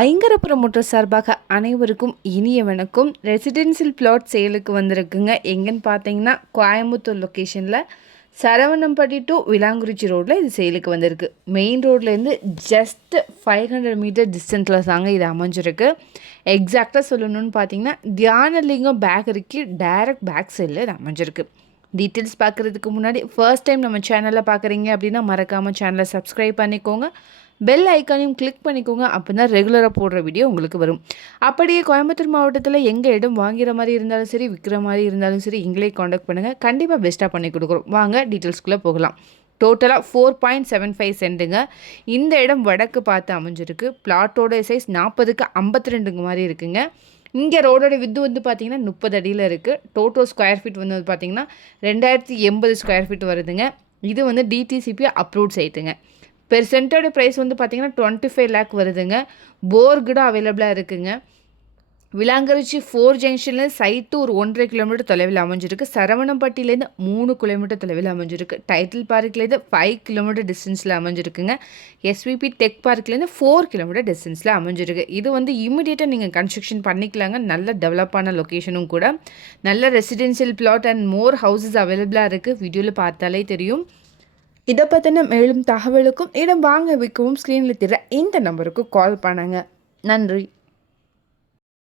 ஐங்கரபுரம் motor சார்பாக அனைவருக்கும் இனிய வணக்கம். ரெசிடென்சியல் பிளாட் சேலுக்கு வந்திருக்குங்க. எங்கன்னு பார்த்தீங்கன்னா கோயம்புத்தூர் லொக்கேஷனில் சரவணம்பட்டி டு விலாங்குறிச்சி ரோட்டில் இது சேலுக்கு வந்திருக்கு. மெயின் ரோட்லேருந்து ஜஸ்ட் 500 மீட்டர் டிஸ்டன்ஸில் தாங்க இது அமைஞ்சிருக்கு. எக்ஸாக்டாக சொல்லணும்னு பார்த்தீங்கன்னா தியானலிங்கம் பேக்கரிக்கு டைரக்ட் பேக் சைடில் இது அமைஞ்சிருக்கு. டீட்டெயில்ஸ் பார்க்குறதுக்கு முன்னாடி ஃபர்ஸ்ட் டைம் நம்ம சேனலில் பார்க்குறீங்க அப்படின்னா மறக்காமல் சேனலை சப்ஸ்கிரைப் பண்ணிக்கோங்க. பெல் ஐக்கானையும் கிளிக் பண்ணிக்கோங்க. அப்போ தான் ரெகுலராக போடுற வீடியோ உங்களுக்கு வரும். அப்படியே கோயம்புத்தூர் மாவட்டத்தில் எங்கள் இடம் வாங்குகிற மாதிரி இருந்தாலும் சரி, விற்கிற மாதிரி இருந்தாலும் சரி, எங்களே காண்டாக்ட் பண்ணுங்கள். கண்டிப்பாக பெஸ்ட்டாக பண்ணி கொடுக்குறோம். வாங்க டீட்டெயில்ஸ்குள்ளே போகலாம். டோட்டலாக 4.75 சென்ட்டுங்க. இந்த இடம் வடக்கு பார்த்து அமைஞ்சிருக்கு. பிளாட்டோட சைஸ் 40க்கு 52 மாதிரி இருக்குங்க. இங்கே ரோடோட வித்து வந்து பார்த்திங்கன்னா 30 அடியில் இருக்குது. டோட்டல் ஸ்கொயர் ஃபீட் வந்து பார்த்திங்கன்னா 2080 ஸ்கொயர் ஃபீட் வருதுங்க. இது வந்து டிடிசிபி அப்ரூவ்ட் சைட்டுங்க. பெர் சென்ட்டோட ப்ரைஸ் வந்து பார்த்திங்கன்னா 25 லேக் வருதுங்க. போர் கூட அவைலபிளாக இருக்குங்க. விலாங்குறிச்சி 4 ஜங்ஷனில் சைட்டு ஒரு 1.5 கிலோமீட்டர் தொலைவில் அமைஞ்சிருக்கு. சரவணம்பட்டியிலேருந்து 3 கிலோமீட்டர் தொலைவில் அமைஞ்சிருக்கு. டைட்டில் பார்க்லேருந்து 5 கிலோமீட்டர் டிஸ்டன்ஸில் அமைஞ்சிருக்குங்க. எஸ்விபி டெக் பார்க்லேருந்து 4 கிலோமீட்டர் டிஸ்டன்ஸில் அமைஞ்சிருக்கு. இது வந்து இமிடியேட்டாக நீங்கள் கன்ஸ்ட்ரக்ஷன் பண்ணிக்கலாங்க. நல்ல டெவலப்பான லொக்கேஷனும் கூட. நல்ல residential flat and more houses அவைலபிளாக இருக்குது. வீடியோவில் பார்த்தாலே தெரியும். இதை பற்றின மேலும் தகவலுக்கும் இடம் வாங்க விற்கவும் ஸ்க்ரீனில் தெரிய இந்த நம்பருக்கு கால் பண்ணுங்க. நன்றி.